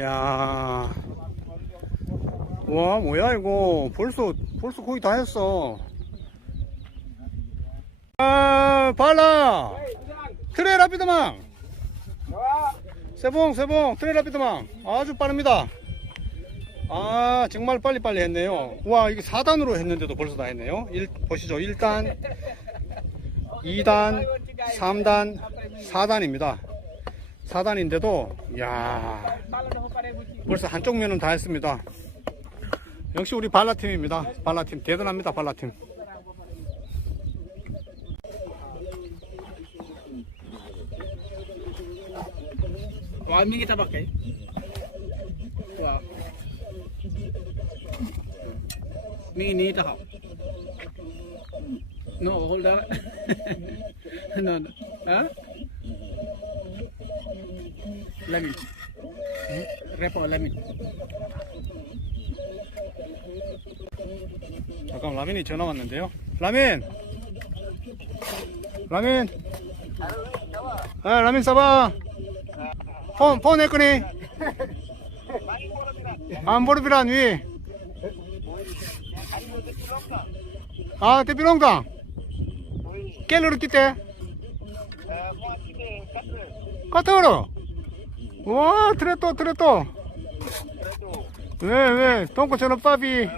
이야. 와, 뭐야, 이거. 벌써, 벌써 거의 다 했어. 아, 발라! 트레라피드망! 세봉, 세봉, 트레라피드망. 아주 빠릅니다. 아, 정말 빨리빨리 했네요. 와, 이게 4단으로 했는데도 벌써 다 했네요. 일, 보시죠. 1단, 2단, 3단, 4단입니다. 4단인데도, 야 벌써 한쪽 면은 다 했습니다. 역시 우리 발라팀입니다. 발라팀. 대단합니다, 발라팀. Ngi tabax kay waaw mi ngi nii taxaw non waxul dara non ah Lamine réponds Lamine 잠깐 라민이 전화 왔는데요. 라민! 라민! 아, 라민 써봐. 폰, 폰 했거니? 안 보르비란 위. 아, 대비롱당. 깰르르 끼때? 까트으로. 와, 트레또, 트레또. 왜, 왜, 똥꼬처럼 빠비.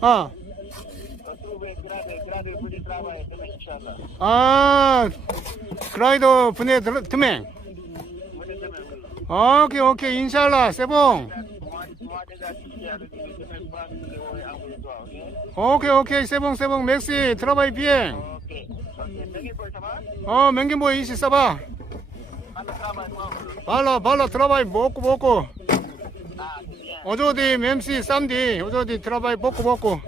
아. 아, 그라이더 분해 들- 드맹. 오케이, 오케이, 인샬라, 세봉. 오케이, 오케이, 세봉, 세봉, 맥시, 트라바이 비행. 어, 맹긴보이 이시 써봐. 발라, 발라, 트라바이 먹고, 먹고. Ah. 어조디, 맴시, 쌈디, 어조디, 트라바이 먹고, 먹고.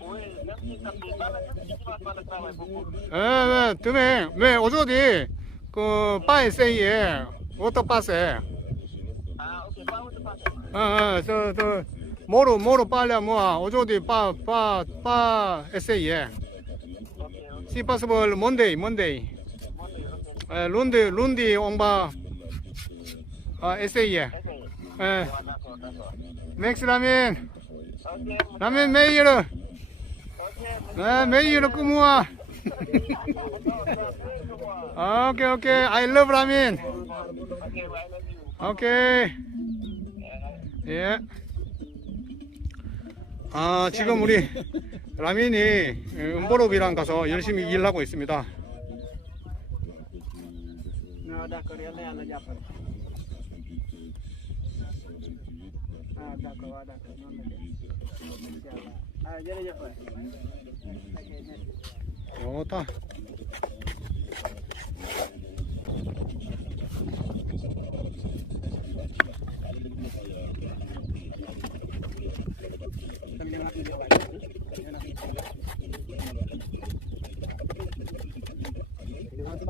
Oui, merci, ça fait mal, merci, tu vas faire le travail beaucoup. 에, 왜, 어조디, 그, 빠에 세이에, 워터 빠세. Ah, ok, pas où tu passes? 어, 어, 저, 저, 모루, 모루 빨래, 뭐야, 어조디, 빠, 빠, 빠, 에세이에. Ok, ok. 시파스벌, 먼데이, 먼데이. Bon, ok. 에, 룬디, 룬디, 옹바, 아, 에세이에. Essaye. 에, Ah, d'accord, d'accord. 맥스 라멘, Ok, 라멘 메이르, ok. 에, 메이르 꾸무와. 오케이, 오케이, I love 라멘. Ok, well, I love you. 오케이. 예. 아, 지금 우리 라민이 음보롭이랑 가서 열심히 일하고 있습니다. d'accord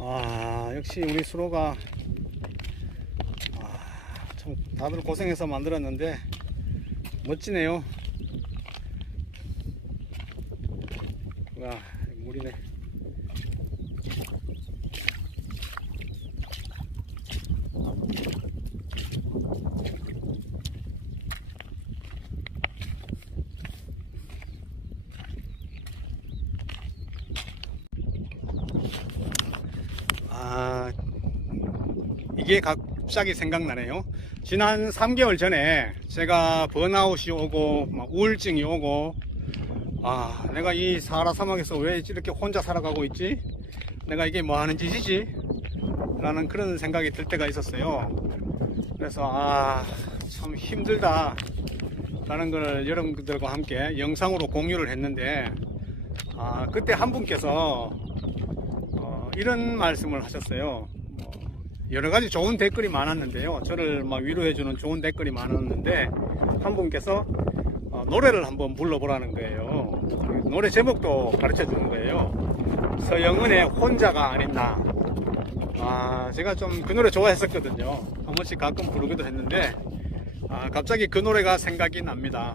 아, 역시 우리 수로가 아, 참 다들 고생해서 만들었는데 멋지네요. 와, 물이네. 아, 이게 각 갑자기 생각나네요. 지난 3개월 전에 제가 번아웃이 오고 막 우울증이 오고 아 내가 이 사하라 사막에서 왜 이렇게 혼자 살아가고 있지? 내가 이게 뭐 하는 짓이지? 라는 그런 생각이 들 때가 있었어요. 그래서 아 참 힘들다 라는 걸 여러분들과 함께 영상으로 공유를 했는데 아 그때 한 분께서 어, 이런 말씀을 하셨어요. 뭐, 여러 가지 좋은 댓글이 많았는데요. 저를 막 위로해주는 좋은 댓글이 많았는데 한 분께서 어, 노래를 한번 불러보라는 거예요. 노래 제목도 가르쳐 주는 거예요. 서영은의 혼자가 아닌 나. 아, 제가 좀 그 노래 좋아했었거든요. 한 번씩 가끔 부르기도 했는데, 아, 갑자기 그 노래가 생각이 납니다.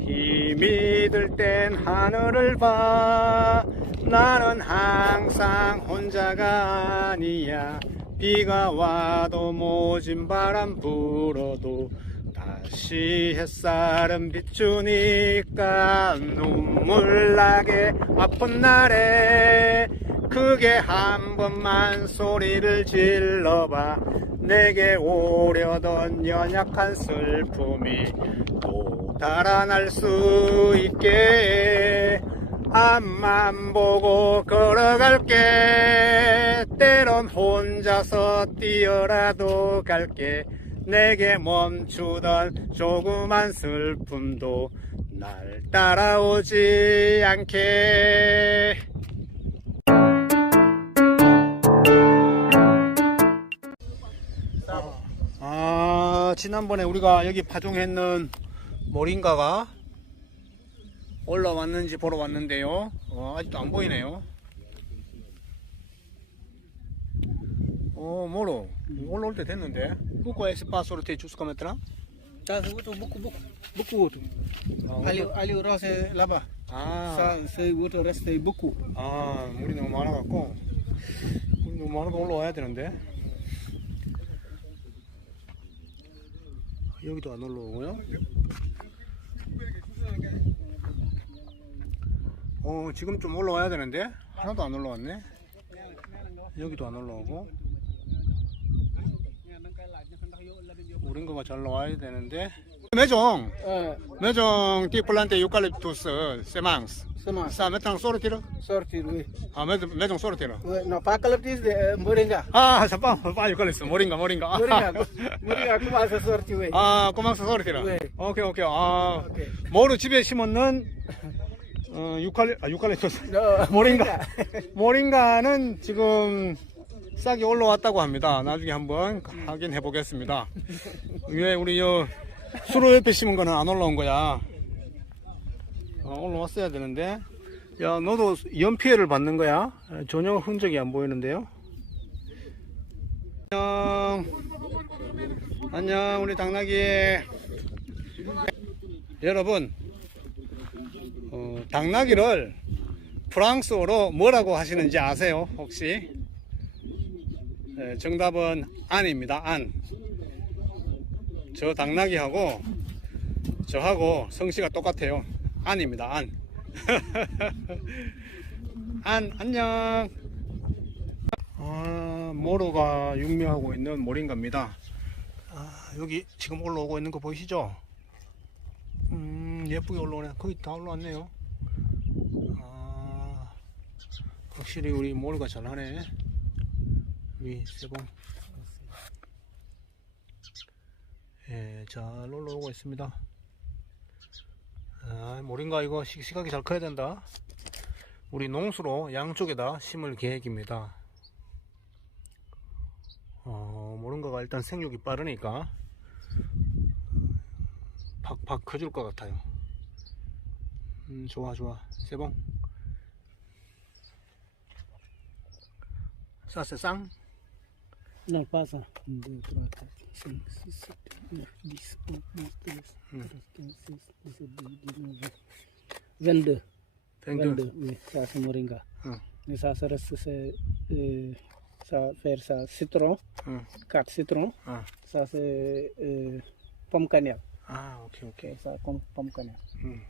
힘이 들 땐 하늘을 봐. 나는 항상 혼자가 아니야. 비가 와도 모진 바람 불어도 다시 햇살은 비추니까 눈물 나게 아픈 날에 크게 한 번만 소리를 질러봐 내게 오려던 연약한 슬픔이 또 달아날 수 있게 앞만 보고 걸어갈게. 때론 혼자서 뛰어라도 갈게. 내게 멈추던 조그만 슬픔도 날 따라오지 않게. 아 지난번에 우리가 여기 파종했는 모링가가 올라왔는지 보러 왔는데요 어, 아직도 안 보이네요 어 뭐로 올라올 때 됐는데 esse pássaro tem chus como entrar? Tá, outro buku buku buku outro. Ali ali o rosa lá ba. 아. 아 물이 너무 많아갖고 물이 너무 많아도 올라와야 되는데 여기도 안 올라오고요 어 지금 좀 올라와야 되는데? 하나도 안 올라왔네. 여기도 안 올라오고. 우린 거가 잘 나와야 되는데 매종 Ah, 매종 띠플란테 유칼립투스 세망스 sama 사 메탕 소르티르 sortir. 아 매종 매종 소르티르 We no pakalaptis de moringa. 아, 잠깐, 빨리 걸렸어. 모링가, 모링가. Moringa. Moringa sortir. 아, 꼬막서 소리티라. 네. 오케이, 오케이. 아, 오케이. 모루 집에 심었는, 어, 유칼리, 아, 유칼리투스. No, 모링가. 모링가는 지금 싹이 올라왔다고 합니다. 나중에 한번 확인해 보겠습니다. 왜 우리 요 수로 옆에 심은 거는 안 올라온 거야. 어, 올라왔어야 되는데. 야, 너도 연피해를 받는 거야? 전혀 흔적이 안 보이는데요. 안녕. 안녕, 우리 당나귀. 여러분, 어, 당나귀를 프랑스어로 뭐라고 하시는지 아세요? 혹시? 네, 정답은 안입니다. 안. 저 당나귀하고 저하고 성씨가 똑같아요. 안입니다. 안. 안, 안녕. 아, 모로가 육묘하고 있는 모링가입니다. 아, 여기 지금 올라오고 있는 거 보이시죠? 음, 예쁘게 올라오네. 거의 다 올라왔네요. 아, 확실히 우리 모르가 잘하네. 위, 세봉. 예, 잘 올라오고 있습니다. 아, 모링가 이거 씩씩하게 잘 커야 된다. 우리 농수로 양쪽에다 심을 계획입니다. 어, 모링가가 일단 생육이 빠르니까 팍팍 커질 것 같아요. 음, 좋아, 좋아. 세봉. 사세 쌍. În alpaza. 1, 2, 3, 4, 5, 6, 7, 8, 10, 11, 12, 13, 16, 17, 22. 22. 22. Ça c'est moringa. Ah. Et ça, ça reste, c'est, euh, ça faire ça citron, ah. Quatre citrons. Ah. Ça c'est euh, pomme cannelle. Ah, ok, ok. Ça comme pomme cannelle. Hmm.